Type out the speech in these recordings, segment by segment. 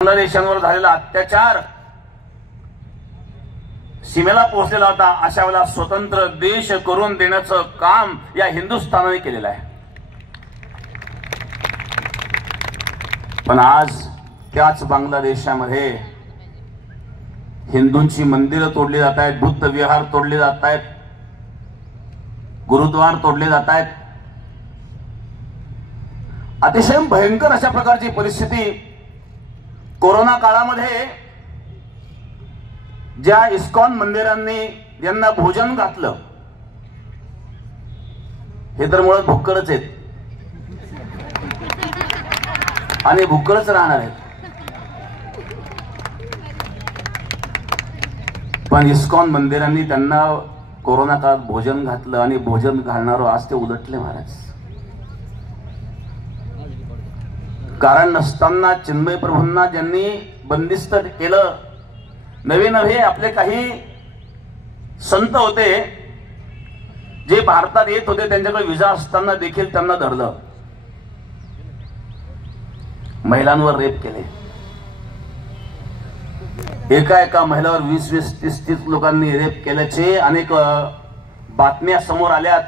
बांगलादेशांवर झालेला अत्याचार सीमेला पोहोचलेला होता। अशा वेळेला स्वतंत्र देश करून देण्याचं काम या हिंदुस्थानाने केलेलं आहे। पण आज त्याच बांगलादेशामध्ये हिंदूंची मंदिरं तोडली जात आहेत, बुद्ध विहार तोडले जात आहेत, गुरुद्वार तोडले जात आहेत। अतिशय भयंकर अशा प्रकारची परिस्थिती कोरोना काळामध्ये ज्या इस्कॉन मंदिरांनी यांना भोजन घातलं हे तर मुळात भुक्कडच आहेत आणि भुक्कडच राहणार आहेत। पण इस्कॉन मंदिरांनी त्यांना कोरोना काळात भोजन घातलं आणि भोजन घालणारे आज ते उलटले महाराज। कारण नसताना चिन्मय प्रभूंना ज्यांनी बंदिस्त केलं, नवे नवे आपले काही संत होते जे भारतात येत होते, त्यांच्याकडे विजा असताना देखील त्यांना धरलं, महिलांवर रेप केले। एका महिलावर 20-20, 30-30 लोकांनी रेप केल्याचे अनेक बातम्या समोर आल्यात।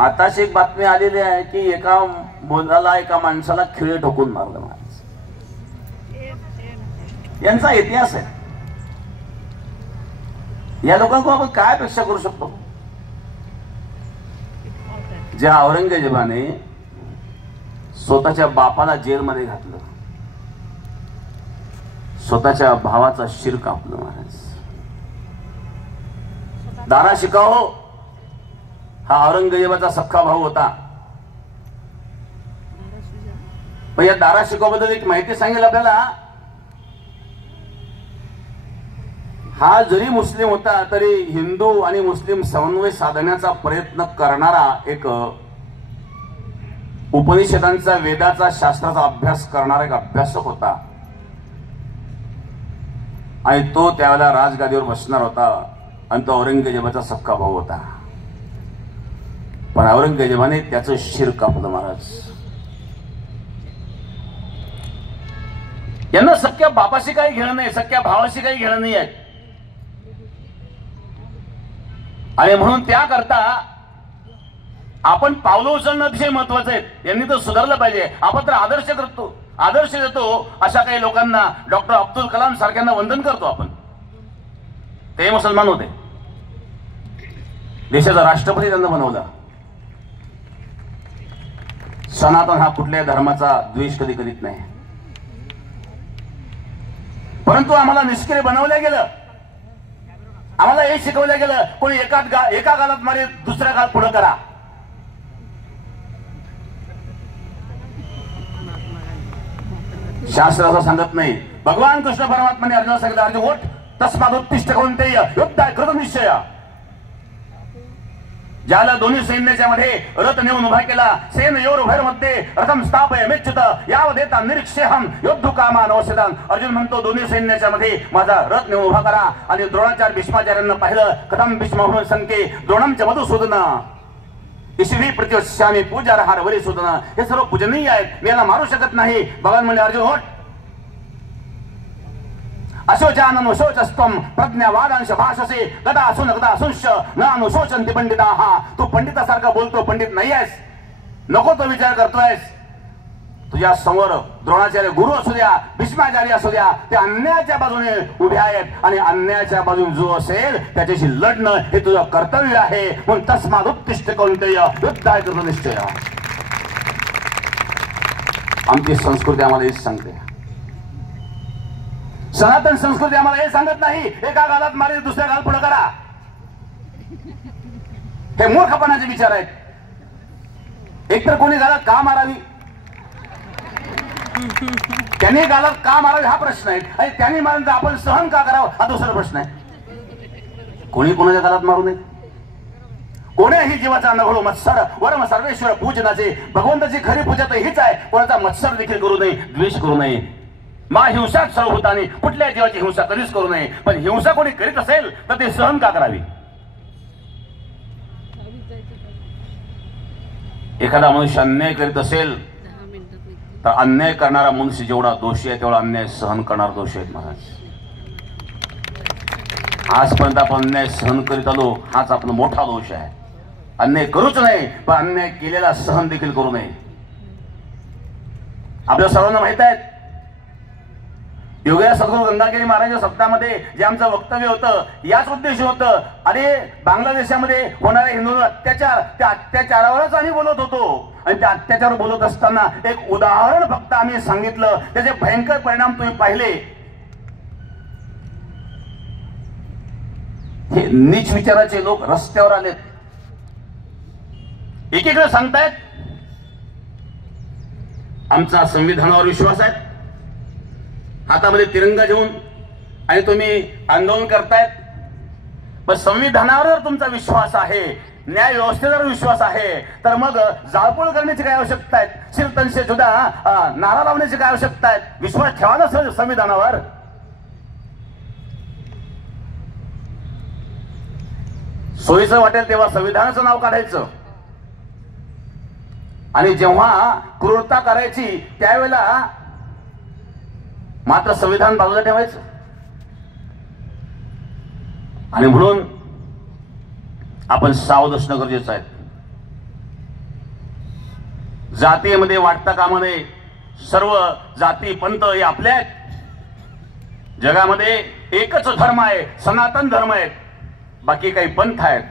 आताच एक बातमी आलेली आहे की एका मुलाला एका माणसाला खिळे ठोकून मारलं महाराज। यांचा इतिहास आहे। या लोकांना आपण काय अपेक्षा करू शकतो? ज्या औरंगजेबाने स्वतःच्या बापाला जेलमध्ये घातलं, स्वतःच्या भावाचा शिर कापलं महाराज। दारा शिकाहो हा औरंगजेबाचा सख्खा भाऊ होता। पण या दारा शिकाबद्दल एक माहिती सांगेल आपल्याला। हा जरी मुस्लिम होता तरी हिंदू आणि मुस्लिम समन्वय साधण्याचा प्रयत्न करणारा एक उपनिषदांचा, वेदाचा, शास्त्राचा अभ्यास करणारा एक अभ्यासक होता आणि तो त्यावेळेला राजगादीवर बसणार होता आणि तो औरंगजेबाचा सख्खा भाऊ होता। पण औरंगजेबाने त्याचं शिर कापलं महाराज। यांना सख्या बापाशी काही घेणं नाही, सख्या भावाशी काही घेणं नाही आहे। आणि म्हणून त्याकरता आपण पावलं उचलणं अतिशय महत्वाचं आहे। यांनी तर सुधारलं पाहिजे। आपण तर आदर्श देतो अशा काही लोकांना, डॉक्टर अब्दुल कलाम सारख्यांना वंदन करतो आपण। ते मुसलमान होते, देशाचा राष्ट्रपती त्यांना बनवला। सनातन हा कुठल्याही धर्माचा द्वेष कधी करीत नाही, परंतु आम्हाला निष्क्रिय बनवलं गेलं। आम्हाला हे शिकवलं गेलं कोणी एका गालात मारे दुसऱ्या गाल पुढे करा। शास्त्र असं सांगत नाही। भगवान कृष्ण परमात्माने अर्जुनाला सांगितलं, अर्जुन उठ, तस्मात् उत्तिष्ठ कौन्तेय युद्धाय कृतनिश्चय। ज्याला दोन्ही सैन्याच्या मध्ये रथ नेऊन उभा केला, सेनयोरुभयोर्मध्ये रथम स्थापय मेच्युत यावदेता निरीक्षेहम योद्धु कामान औषधान। अर्जुन म्हणतो दोन्ही सैन्याच्या मध्ये माझा रथ नेऊन उभा करा। आणि द्रोणाचार्य भीष्माचार्यांना पाहिलं, कथम भीष्म संके द्रोणम च मधुसूदन ईश्वरी प्रतिवश्यामी पूजा रहार वरी सुदन। हे सर्व पूजनीय आहेत, मी याला मारू शकत नाही। भगवान म्हणजे अर्जुन उठ, अशोचानन अशोचस्तम प्रज्ञावादांश भाषसे गदा असून गदा असूंश न अनुशोचन्ति पंडिताः। तू पंडितासारखा बोलतो, पंडित नाही आहेस, नको तो विचार करतोयस। तुझ्या समोर द्रोणाचार्य गुरु असू द्या, भीष्माचार्य असू द्या, ते अन्यायाच्या बाजूने उभे आहेत आणि अन्यायाच्या बाजूने जो असेल त्याच्याशी लढणं हे तुझं कर्तव्य आहे। म्हणून तस्मात् उत्तिष्ठ कौन्तेय युद्धाय कृतनिश्चय। आमची संस्कृती आम्हाला हेच सांगते। सनातन संस्कृती आम्हाला हे सांगत नाही एका गालात मारे दुसऱ्या गाल पुढे करा। हे मूर्खपणाचे विचार आहेत। एकतर कोणी गालात का मारावी, त्यांनी गालात का मारावी हा प्रश्न आहे, आणि त्यांनी मारून आपण सहन का करावं हा दुसरा प्रश्न आहे। कोणी कोणाच्या गालात मारू नये। कोणीही जीवाचा नघळू मत्सर वरम सर्वेश्वर पूजनाचे। भगवंताची खरी पूजा तर हीच आहे, कोणाचा मत्सर देखील करू नये, द्वेष करू नये। मा हिंसाच सर्वभूतानी, कुठल्या जीवाची हिंसा कधीच करू नये। पण हिंसा कोणी करीत असेल तर ते सहन का करावी। एखादा मनुष्य अन्याय करीत असेल तर अन्याय करणारा मनुष्य जेवढा दोषी आहे तेवढा अन्याय सहन करणारा दोषी आहेत महाराज. आजपर्यंत आपण अन्याय सहन करीत आलो, हाच आपला मोठा दोष आहे. अन्याय करूच नाही, पण अन्याय केलेला सहन देखील करू नये. आपल्या सर्वांना माहित आहे, योगेश सद्गुरू गंगागिरी महाराजांच्या शब्दामध्ये जे आमचं वक्तव्य होतं, याच उद्देश होतं. आणि बांगलादेशामध्ये होणारे हिंदूंवर अत्याचार, त्या अत्याचारावरच आम्ही बोलत होतो. आणि त्या अत्याचार बोलत असताना एक उदाहरण फक्त आम्ही सांगितलं, त्याचे भयंकर परिणाम तुम्ही पाहिले. हे नीच विचाराचे लोक रस्त्यावर आलेत. एकीकडे सांगतायत आमचा संविधानावर विश्वास आहे, हातामध्ये तिरंगा घेऊन, आणि तुम्ही आंदोलन करतायत. पण संविधानावर तुमचा विश्वास आहे, न्याय व्यवस्थेवर विश्वास आहे, तर मग जाळपोळ करण्याची काय आवश्यकता आहे? शिरतनशे जुदा नारा लावण्याची काय आवश्यकता आहे? विश्वास ठेवा ना संविधानावर. सोयीचं वाटेल तेव्हा संविधानाचं नाव काढायचं, आणि जेव्हा क्रूरता करायची त्यावेळेला मात्र संविधान बाजूला ठेवायचं. आणि म्हणून आपण सावध असणं गरजेचं आहे. जातीमध्ये वाटता कामा नये. सर्व जाती पंथ हे आपल्या आहेत. जगामध्ये एकच धर्म आहे, सनातन धर्म आहे, बाकी काही पंथ आहेत.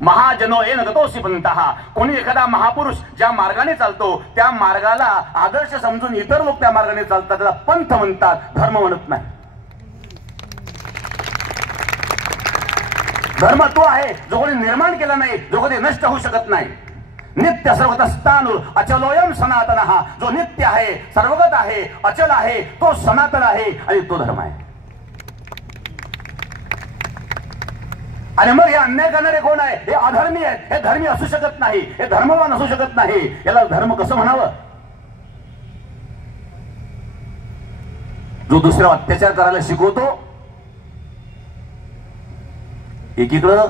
महाजनो येन गतोसी पंथहा. कोणी एखादा महापुरुष ज्या मार्गाने चालतो त्या मार्गाला आदर्श समजून इतर लोक त्या मार्गाने चालतात, त्याला पंथ म्हणतात, धर्म म्हणत नाही. धर्म तो आहे जो कोणी निर्माण केला नाही, जो कधी नष्ट होऊ शकत नाही. नित्य सर्वगतस्थाणु अचलोयम सनातनः. जो नित्य आहे, सर्वगत आहे, अचल आहे, तो सनातन आहे आणि तो धर्म आहे. आणि मग हे अन्याय करणारे कोण आहे? हे अधर्मी आहेत. हे धर्मी असू शकत नाही, हे धर्मवान असू शकत नाही. याला धर्म कसं म्हणावं? जो दुसऱ्यावर अत्याचार करायला शिकवतो. एकीकडं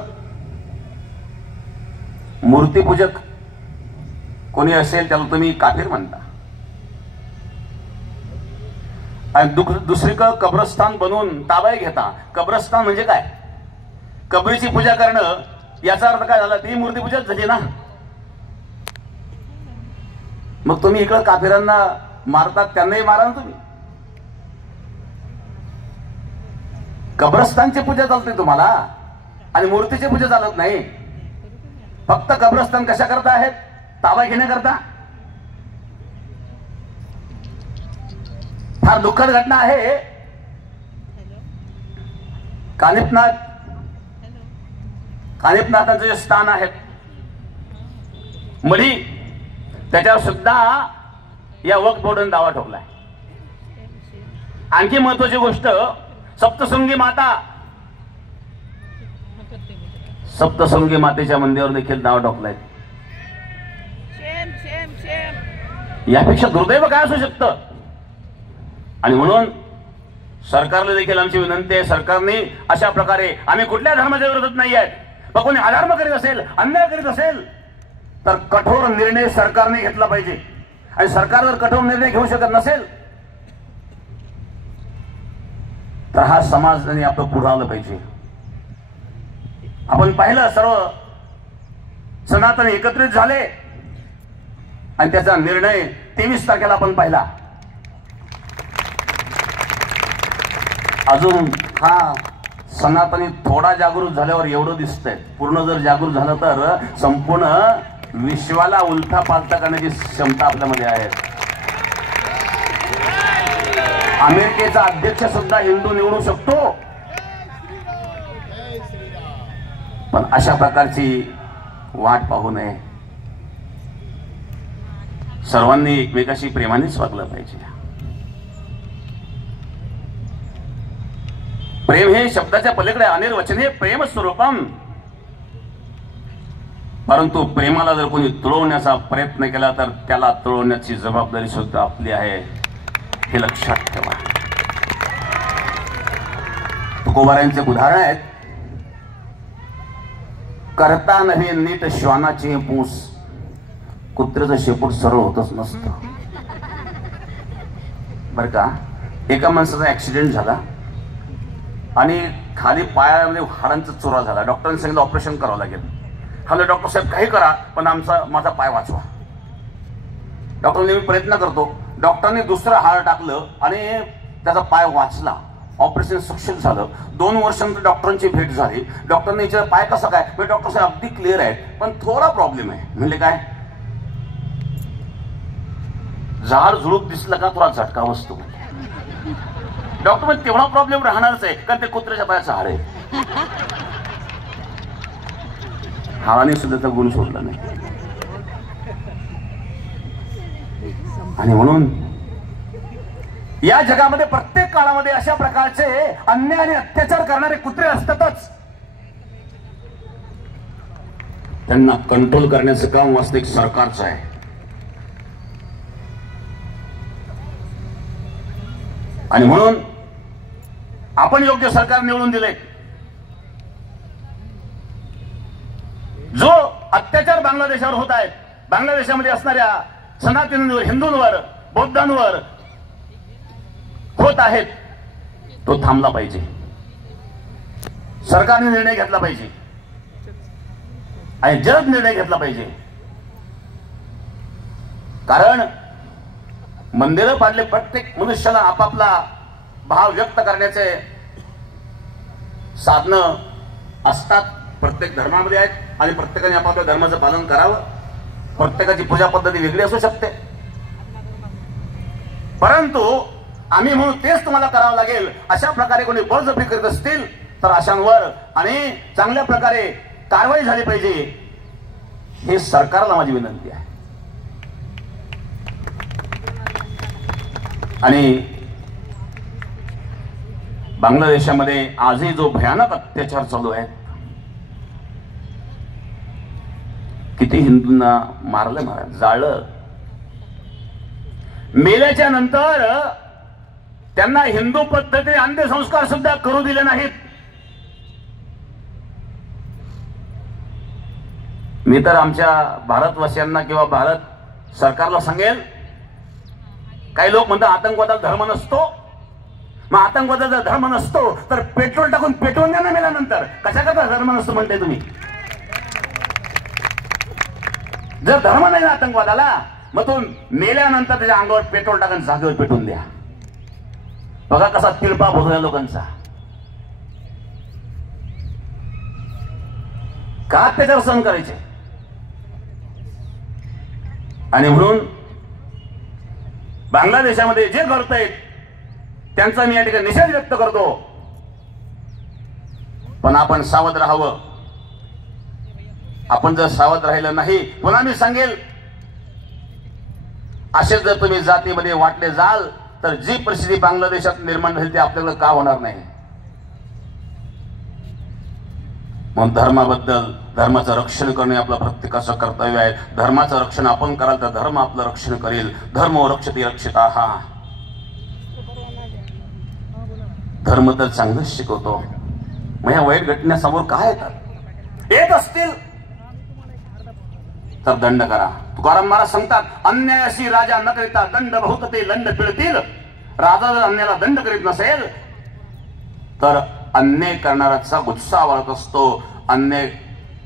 मूर्तीपूजक कोणी असेल त्याला तुम्ही काफिर म्हणता, आणि दुसरीकडं कब्रस्तान बनवून ताबा घेता. कब्रस्तान म्हणजे काय? कबरीची पूजा करणं. याचा अर्थ काय झाला? ती मूर्तीपूजा झाली ना. मग तुम्ही इकडं काफिरांना मारतात, त्यांनाही मारा ना तुम्ही. कब्रस्तानची पूजा चालते तुम्हाला, आणि मूर्तीची पूजा चालत नाही. फक्त कब्रस्तान कशा करता आहेत? ताबा घेण्याकरता. फार दुःखद घटना आहे. कानिपनाथांचे जे स्थान आहेत मढी, त्याच्यावर सुद्धा या वक्फ बोर्डाने दावा ठोकलाय. आणखी महत्वाची गोष्ट, सप्तशृंगी माता, सप्तशृंगी मातेच्या मंदिरावर देखील दावा ठोकलाय. यापेक्षा दुर्दैव काय असू शकतं? आणि म्हणून सरकारला देखील आमची विनंती आहे, सरकारने अशा प्रकारे, आम्ही कुठल्या धर्माच्या विरोधात नाही आहेत, पण कोणी अधर्म करीत असेल, अन्याय करीत असेल तर कठोर निर्णय सरकारने घेतला पाहिजे. आणि सरकार जर कठोर निर्णय घेऊ शकत नसेल तर हा समाजाने आपलं पुढे आलं पाहिजे. आपण पाहिलं सर्व सनातन एकत्रित झाले आणि त्याचा निर्णय 23 तारखेला आपण पाहिला. अजून हा सनातनी थोडा जागृत झाल्यावर एवढं दिसतंय. पूर्ण जर जागृत झालं तर संपूर्ण विश्वाला उलथा पालथा करण्याची क्षमता आपल्यामध्ये आहे. अमेरिकेचा अध्यक्ष सुद्धा हिंदू निवडू शकतो. पण अशा प्रकारची वाट पाहू नये. सर्वांनी एकमेकाशी प्रेमानेच वागलं पाहिजे. प्रेम हे शब्दाच्या पलीकडे अनिर्वचनीय प्रेम स्वरूपम. परंतु प्रेमाला जर कोणी तुळवण्याचा प्रयत्न केला तर त्याला तुळवण्याची जबाबदारी सुद्धा आपली आहे, हे लक्षात ठेवा. तुकोबारायांचे उदाहरण आहेत. करता नव्हे नीट श्वानाचे पूस, कुत्र्याचं शेपूट सरळ होतच नसतं. बरं का, एका माणसाचा ऍक्सिडेंट झाला आणि खाली पायामध्ये हाडांचा चुरा झाला. डॉक्टरांनी सांगितलं ऑपरेशन करावं लागेल. हॅलो डॉक्टर साहेब, काही करा पण माझा पाय वाचवा. डॉक्टरांनी मी प्रयत्न करतो. डॉक्टरांनी दुसरं हाड टाकलं आणि त्याचा पाय वाचला. ऑपरेशन सक्सेस झालं. 2 वर्षांनंतर डॉक्टरांची भेट झाली. डॉक्टरने विचारलं पाय कसा काय. मी डॉक्टर साहेब अगदी क्लिअर आहे पण थोडा प्रॉब्लेम आहे. म्हणले काय. झाड झुडूप दिसलं का थोडा झटका बसतो. डॉक्टर म्हणजे तेवढा प्रॉब्लेम राहणारच आहे कारण ते कुत्र्याच्या पायाचं हाड आहे. हाडाने सुद्धा त्याचा गुण सोडला नाही. आणि म्हणून या जगामध्ये प्रत्येक काळामध्ये अशा प्रकारचे अन्याय आणि अत्याचार करणारे कुत्रे असतातच. त्यांना कंट्रोल करण्याचं काम वास्तविक सरकारचं आहे. आणि म्हणून आपण योग्य सरकार निवडून दिले. जो अत्याचार बांगलादेशावर होत आहेत, बांगलादेशामध्ये असणाऱ्या सनातनींवर, हिंदूंवर, बौद्धांवर होत आहेत, तो थांबला पाहिजे. सरकारने निर्णय घेतला पाहिजे आणि जलद निर्णय घेतला पाहिजे. कारण मंदिरं पाडले, प्रत्येक मनुष्याला आपापला भाव व्यक्त करण्याचे साधनं असतात. प्रत्येक धर्मामध्ये आहेत आणि प्रत्येकाने आपापल्या धर्माचं पालन करावं. प्रत्येकाची पूजा पद्धती वेगळी असू शकते, परंतु आम्ही म्हणून तेच तुम्हाला करावं लागेल. अशा प्रकारे कोणी बळजबरी करत असतील तर अशांवर आणि चांगल्या प्रकारे कारवाई झाली पाहिजे. हे सरकारला माझी विनंती आहे. आणि बांगलादेशामध्ये आजही जो भयानक अत्याचार चालू आहे, किती हिंदूंना मारलं, जाळलं. मेल्याच्या नंतर त्यांना हिंदू पद्धतीने अंत्यसंस्कार सुद्धा करू दिले नाहीत. मी तर आमच्या भारतवासियांना किंवा भारत सरकारला सांगेल, काही लोक म्हणतात आतंकवादाचा धर्म नसतो. मग आतंकवादाचा धर्म नसतो तर पेट्रोल टाकून पेटवून द्या ना मेल्यानंतर. कशा करता धर्म नसतो म्हणताय तुम्ही. जर धर्म नाही ना आतंकवादाला, मग तो मेल्यानंतर त्याच्या अंगावर पेट्रोल टाकून जागेवर पेटवून द्या. बघा कसा तिळपाप होतो लोकांचा. का अत्याचार सहन करायचे. आणि म्हणून बांगलादेशामध्ये जे घडतंय त्यांचा मी या ठिकाणी निषेध व्यक्त करतो. पण आपण सावध राहावं. आपण जर सावध राहिलं नाही, पुन्हा मी सांगेल, असे जर तुम्ही जातीमध्ये वाटले जाल तर जी परिस्थिती बांगलादेशात निर्माण झाली ती आपल्याला का होणार नाही. म्हणून धर्माबद्दल, धर्माचं रक्षण करणे आपलं प्रत्येकाचं कर्तव्य आहे. धर्माचं रक्षण आपण कराल तर धर्म आपलं रक्षण करेल. धर्म रक्षते रक्षिताः. धर्म तर चांगलंच शिकवतो. मग या वाईट घटनेसमोर काय येतात, येत असतील तर दंड करा. तुकाराम महाराज सांगतात, अन्यायाशी राजा न करिता दंड बहुत ते दंड पिळतील. राजा जर अन्यायाला दंड करीत नसेल तर अन्याय करणाऱ्याचा उत्साह वाढत असतो, अन्याय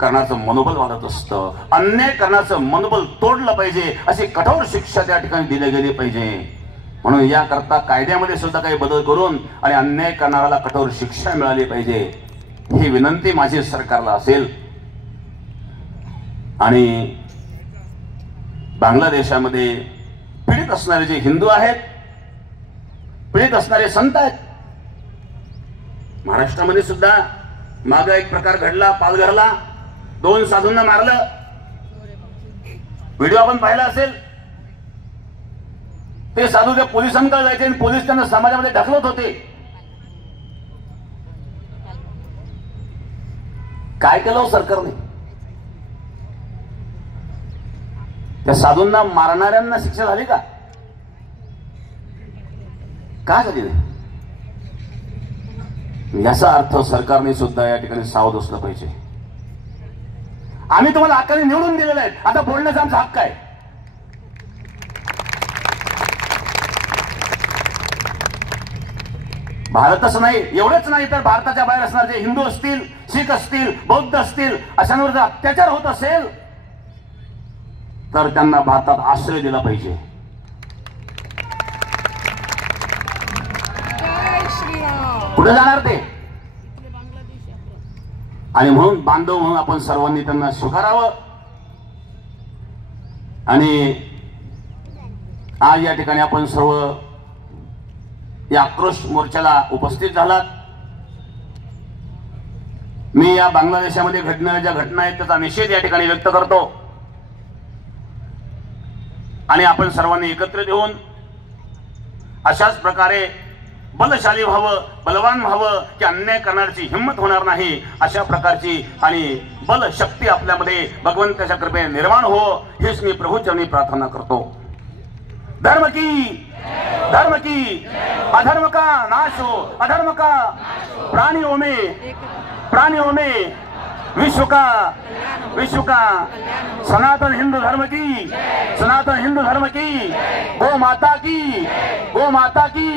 करण्याचं मनोबल वाढत असतं. अन्याय करण्याचं मनोबल तोडलं पाहिजे, अशी कठोर शिक्षा त्या ठिकाणी दिली गेली पाहिजे. म्हणून याकरता कायद्यामध्ये सुद्धा काही बदल करून आणि अन्याय करणाऱ्याला कठोर शिक्षा मिळाली पाहिजे, ही विनंती माझी सरकारला असेल. आणि बांगलादेशामध्ये पीडित असणारे जे हिंदू आहेत, पीडित असणारे संत आहेत. महाराष्ट्रामध्ये सुद्धा माग एक प्रकार घडला, पालघरला 2 साधूंना मारलं. व्हिडिओ आपण पाहिला असेल. ते साधू त्या पोलिसांकडे जायचे आणि पोलीस त्यांना समाजामध्ये ढकलत होते. काय केलं सरकारने. त्या साधूंना मारणाऱ्यांना शिक्षा झाली का झाली नाही. याचा अर्थ सरकारने सुद्धा या ठिकाणी सावध असलं पाहिजे. आम्ही तुम्हाला हक्काने निवडून दिलेले आहेत, आता बोलण्याचा आमचा हक्क आहे. भारतच नाही, एवढंच नाही तर भारताच्या बाहेर असणार जे हिंदू असतील, शीख असतील, बौद्ध असतील, अशांवर जर अत्याचार होत असेल तर त्यांना भारतात आश्रय दिला पाहिजे. कुठे जाणार ते? आणि म्हणून बांधव म्हणून आपण सर्वांनी त्यांना स्वीकारावं. आणि आज या ठिकाणी आपण सर्व या आक्रोश मोर्चाला उपस्थित झालात. मी या बांगलादेशामध्ये घडणाऱ्या ज्या घटना आहेत त्याचा निषेध या ठिकाणी व्यक्त करतो. आणि आपण सर्वांनी एकत्र येऊन अशाच प्रकारे बलशाली व्हावं, बलवान व्हावं की अन्याय करण्याची हिंमत होणार नाही अशा प्रकारची आणि बल शक्ती आपल्यामध्ये भगवंताच्या कृपेने निर्माण हो, हेच मी प्रभूचरणी प्रार्थना करतो. धर्म की अधर्म का नाश हो, अधर्म का प्राणियों में विश्व का सनातन हिंदू धर्म की गौ माता की